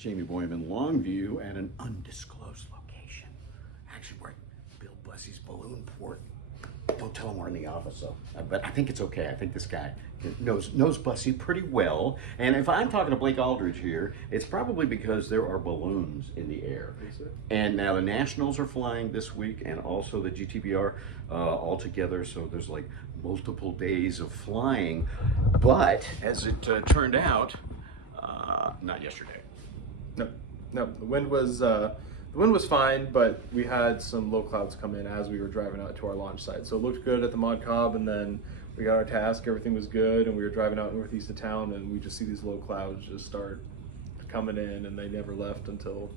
Jamie Boyum in Longview at an undisclosed location. Actually, we're at Bill Bussy's Balloon Port. Don't tell him we're in the office, though. But I think it's okay. I think this guy knows Bussy pretty well. And if I'm talking to Blake Aldridge here, it's probably because there are balloons in the air. And now the Nationals are flying this week, and also the GTBR all together. So there's like multiple days of flying. But as it turned out, not yesterday. No. The wind was fine, but we had some low clouds come in as we were driving out to our launch site. So it looked good at the Mod Cobb, and then we got our task, everything was good, and we were driving out northeast of town, and we just see these low clouds just start coming in, and they never left until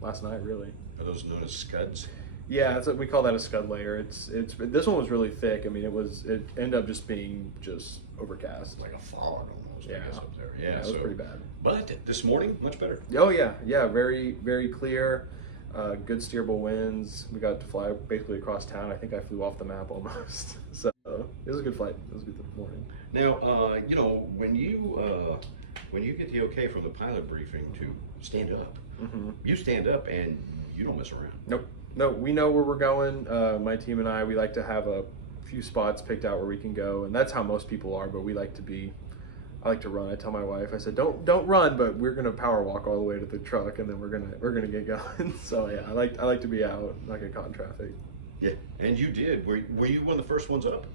last night, really. Are those known as scuds? Yeah, we call that a scud layer. This one was really thick. I mean, it ended up just being overcast. Like a fog almost, yeah. I guess, up there. Yeah, it was pretty bad. But this morning, much better. Oh yeah, very, very clear. Good steerable winds. We got to fly basically across town. I think I flew off the map almost. So it was a good flight. It was a good morning. Now, when you get the okay from the pilot briefing to stand up, you stand up and you don't mess around. Nope. No, we know where we're going. My team and I, we like to have a few spots picked out where we can go, and that's how most people are. But I like to run. I tell my wife, I said, don't run, but we're gonna power walk all the way to the truck, and then we're gonna get going. So yeah, I like to be out, not get caught in traffic. Yeah, and you did. Were you one of the first ones up?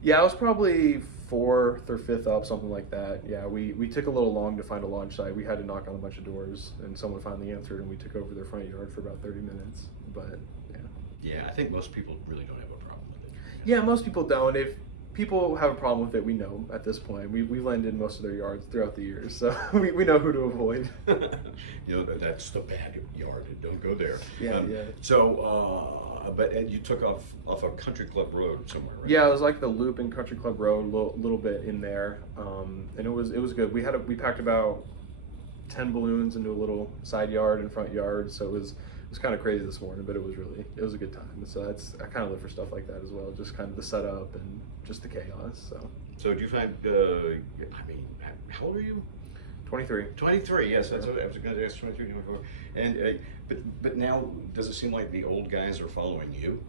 Yeah, I was probably 4th or 5th up, something like that. Yeah, we took a little long to find a launch site. We had to knock on a bunch of doors, and someone finally answered, and we took over their front yard for about 30 minutes. But yeah. Yeah, I think most people really don't have a problem with it. Yeah, most people don't. If people have a problem with it, we know at this point. We've landed in most of their yards throughout the years, so we know who to avoid. That's the bad yard. Don't go there. Yeah. So, but you took off a country club road somewhere, right? Yeah, it was like the loop in Country Club Road, a little bit in there, and it was good. We packed about 10 balloons into a little side yard and front yard, so it was kind of crazy this morning, but it was a good time. So I kind of live for stuff like that as well, just kind of the setup and just the chaos. So do you find? How old are you? 23. 23. Yes, that's what I was going to ask. 23, 24. And but now, does it seem like the old guys are following you?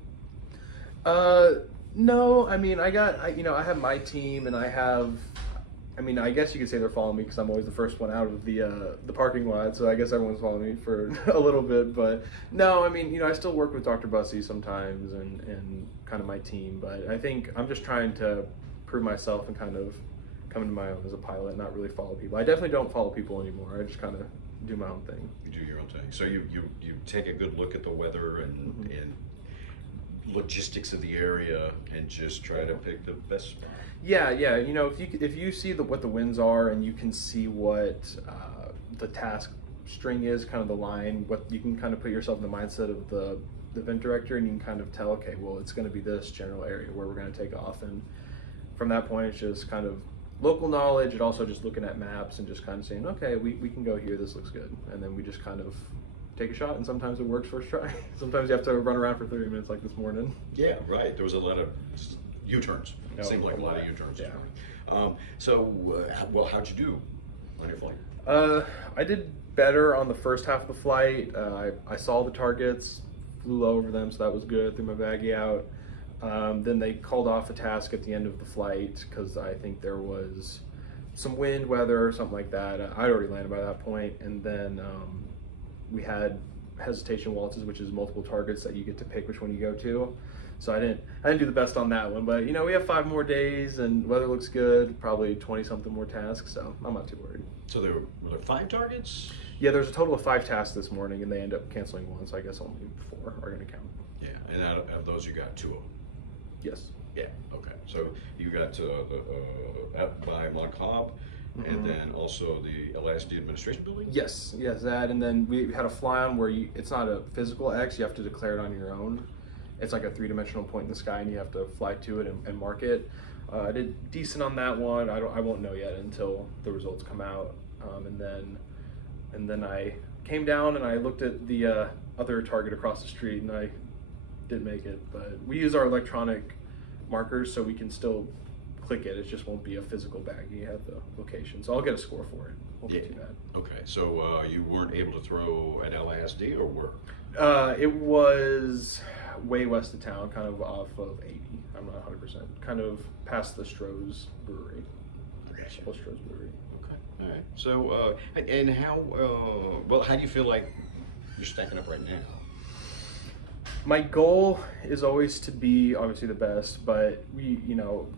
No. I mean, I have my team, and I guess you could say they're following me because I'm always the first one out of the parking lot, so I guess everyone's following me for a little bit. But no, I mean, I still work with Dr. Bussy sometimes and kind of my team, but I think I'm just trying to prove myself and kind of come into my own as a pilot, not really follow people. I definitely don't follow people anymore. I just kind of do my own thing. You do your own thing. So you take a good look at the weather and logistics of the area and just try to pick the best spot. Yeah. If you see what the winds are and you can see what the task string is, kind of the line, what you can kind of put yourself in the mindset of the event director, and you can kind of tell, okay, well, it's going to be this general area where we're going to take off, and from that point, it's just kind of local knowledge, and also just looking at maps and just kind of saying, okay, we can go here, this looks good, and then we just kind of take a shot, and sometimes it works first try. Sometimes you have to run around for 30 minutes like this morning. Yeah, right. There was a lot of U-turns. Seemed like a lot of U-turns this morning. Well, how'd you do on your flight? I did better on the first half of the flight. I saw the targets, flew low over them, so that was good. Threw my baggie out. Then they called off a task at the end of the flight because I think there was some wind, weather, or something like that. I'd already landed by that point, and then we had hesitation waltzes, which is multiple targets that you get to pick which one you go to. So I didn't do the best on that one, but we have 5 more days and weather looks good, probably 20 something more tasks, so I'm not too worried. So were there 5 targets? Yeah, there's a total of 5 tasks this morning, and they end up canceling 1, so I guess only 4 are going to count. Yeah, and out of those you got 2 of them? Yes. Yeah, okay. So you got out by Mod Cobb, and then also the LSD administration building? Yes, that, and then we had a fly on where it's not a physical X, you have to declare it on your own. It's like a 3-dimensional point in the sky, and you have to fly to it and mark it. I did decent on that one. I won't know yet until the results come out. And then I came down and I looked at the other target across the street, and I didn't make it. But we use our electronic markers, so we can still click it. It just won't be a physical baggie at the location. So I'll get a score for it. Won't be too bad. Okay, so you weren't able to throw an LASD, or were? It was way west of town, kind of off of 80. I'm not 100%. Kind of past the Stroh's Brewery. Well, Stroh's Brewery. Okay, all right. So, and how, well, how do you feel like you're stacking up right now? My goal is always to be obviously the best, but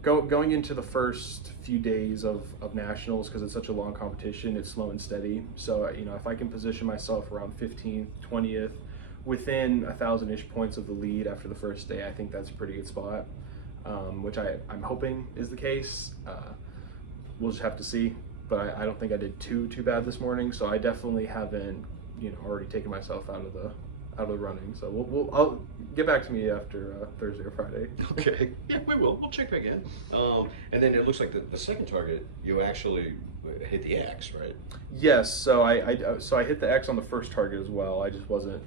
going into the first few days of nationals, because it's such a long competition, it's slow and steady. So if I can position myself around 15th, 20th, within 1,000-ish points of the lead after the first day, I think that's a pretty good spot, which I'm hoping is the case. We'll just have to see, but I don't think I did too bad this morning. So I definitely haven't already taken myself out of the running. So I'll get back to me after Thursday or Friday. Okay, yeah, we will. We'll check back in. And then it looks like the second target, you actually hit the X, right? Yes. So I hit the X on the first target as well. I just wasn't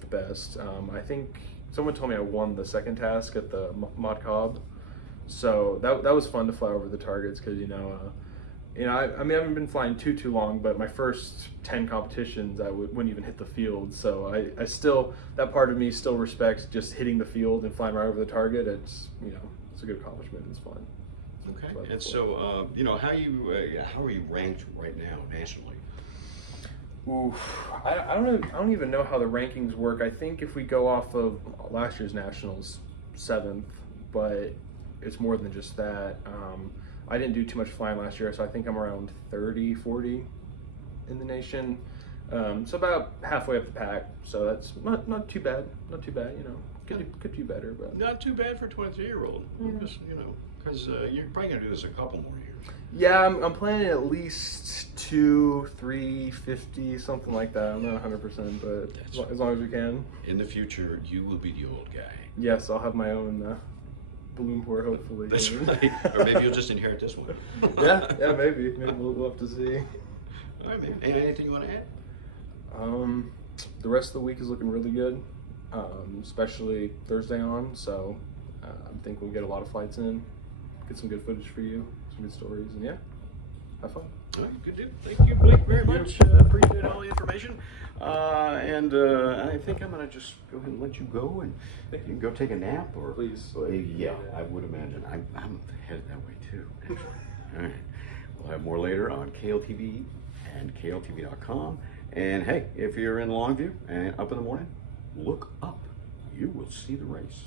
the best. I think someone told me I won the second task at the Mod Cobb. So that was fun to fly over the targets, because I haven't been flying too long, but my first 10 competitions I wouldn't even hit the field. So I still, that part of me still respects just hitting the field and flying right over the target. It's it's a good accomplishment. It's fun. Okay. And so how are you ranked right now nationally? Oof, I don't even know how the rankings work. I think if we go off of last year's nationals, 7th, but it's more than just that. I didn't do too much flying last year, so I think I'm around 30, 40 in the nation. So about halfway up the pack. So that's not too bad. Not too bad, Could do better, but Not too bad for a 23-year-old. Just, because you're probably gonna do this a couple more years. yeah, I'm planning at least 2, 3, 50, something like that. I'm not 100%, but as long as we can. In the future, you will be the old guy. Yes, I'll have my own balloon port, hopefully. That's right. Or maybe you'll just inherit this one. yeah, maybe we'll have to see. All right, man. Anything you want to add? The rest of the week is looking really good, especially Thursday on. So I think we'll get a lot of flights in, get some good footage for you, some good stories, and yeah, have fun. All right, good deal. Thank you, Blake, very much. Appreciate all the information. And I think I'm going to just go ahead and let you go, and you can go take a nap, or Please. Yeah, I would imagine. I'm headed that way too. Actually. All right. We'll have more later on KLTV and KLTV.com. And hey, if you're in Longview and up in the morning, look up. You will see the race.